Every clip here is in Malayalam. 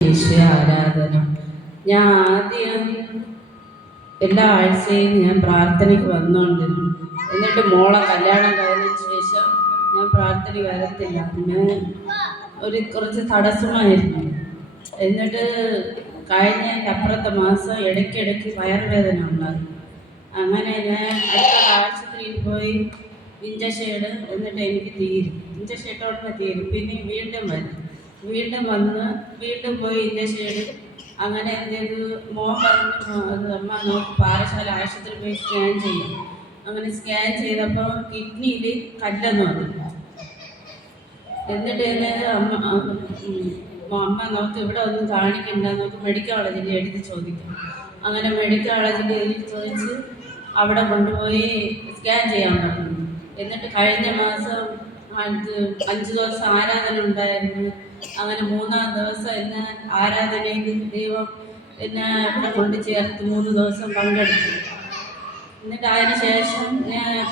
ആരാധന ഞാൻ ആദ്യം എല്ലാ ആഴ്ചയും ഞാൻ പ്രാർത്ഥനയ്ക്ക് വന്നുകൊണ്ടിരുന്നു. എന്നിട്ട് മോളെ കല്യാണം കഴിഞ്ഞ ശേഷം ഞാൻ പ്രാർത്ഥന വരത്തില്ല. പിന്നെ ഒരു കുറച്ച് തടസ്സമായിരുന്നു. എന്നിട്ട് കഴിഞ്ഞ അപ്പുറത്തെ മാസം ഇടയ്ക്കിടയ്ക്ക് വയറുവേദന ഉണ്ടാകും അങ്ങനെ ഞാൻ അടുത്ത ആശുപത്രിയിൽ പോയി ഇഞ്ചക്ഷൻ എന്നിട്ട് എനിക്ക് തീരും. ഇഞ്ചക്ഷൻ ഇട്ട ഉടനെ തീരും. പിന്നെ വീണ്ടും വരും. വീണ്ടും വന്ന് വീണ്ടും പോയി ഇഞ്ചക്ഷൻ ഇടും അങ്ങനെ എന്ത് മോൻ പറഞ്ഞു അമ്മ നോക്ക് പാറശാല ആശുപത്രി പോയി സ്കാൻ ചെയ്യും. അങ്ങനെ സ്കാൻ ചെയ്തപ്പോൾ കിഡ്നിയിൽ കല്ലെന്ന് വന്നില്ല. എന്നിട്ട് എന്നെ അമ്മ അമ്മ നമുക്ക് ഇവിടെ ഒന്നും കാണിക്കണ്ട നമുക്ക് മെഡിക്കൽ കോളേജിൽ എഴുതി ചോദിക്കാം. അങ്ങനെ മെഡിക്കൽ കോളേജിൽ എഴുതി ചോദിച്ച് അവിടെ കൊണ്ടുപോയി സ്കാൻ ചെയ്യാൻ പറഞ്ഞു. എന്നിട്ട് കഴിഞ്ഞ മാസം അഞ്ച് അഞ്ച് ദിവസം ആരാധന ഉണ്ടായിരുന്നു. അങ്ങനെ മൂന്നാം ദിവസം എന്നെ ആരാധനയിൽ ദൈവം എന്നെ കൊണ്ട് ചേർത്ത് മൂന്ന് ദിവസം പങ്കെടുത്തു. എന്നിട്ട് അതിന് ശേഷം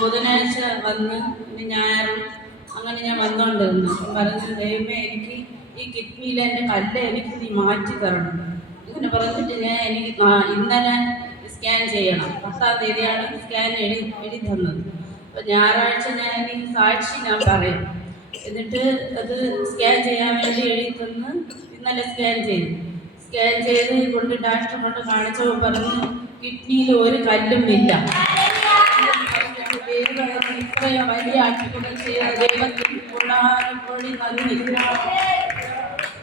ബുധനാഴ്ച വന്ന് ഞായറും അങ്ങനെ ഞാൻ വന്നുകൊണ്ടിരുന്നു അപ്പം പറഞ്ഞു ദൈവമേ എനിക്ക് ഈ കിഡ്നിയിലെ എന്റെ കല്ല് എനിക്ക് നീ മാറ്റി തരണം. അങ്ങനെ പറഞ്ഞിട്ട് ഞാൻ എനിക്ക് ഇന്നലെ സ്കാൻ ചെയ്യണം. പത്താം തീയതിയാണ് സ്കാൻ എഴുതി എഴുതി തന്നത്. അപ്പം ഞായറാഴ്ച ഞാൻ എനിക്ക് സാക്ഷി ഞാൻ പറയും. എന്നിട്ട് അത് സ്കാൻ ചെയ്യാൻ വേണ്ടി എഴുതി തന്ന് ഇന്നലെ സ്കാൻ ചെയ്തു. സ്കാൻ ചെയ്ത് കൊണ്ട് ഡാക്ടർ കൊണ്ട് കാണിച്ചപ്പോൾ പറഞ്ഞു കിഡ്നിയിൽ ഒരു കല്ലും ഇല്ല. ഇത്രയും വലിയ അത്ഭുതം ചെയ്ത ദൈവത്തിൽ കൊള്ളാനും കൂടി നന്ദി.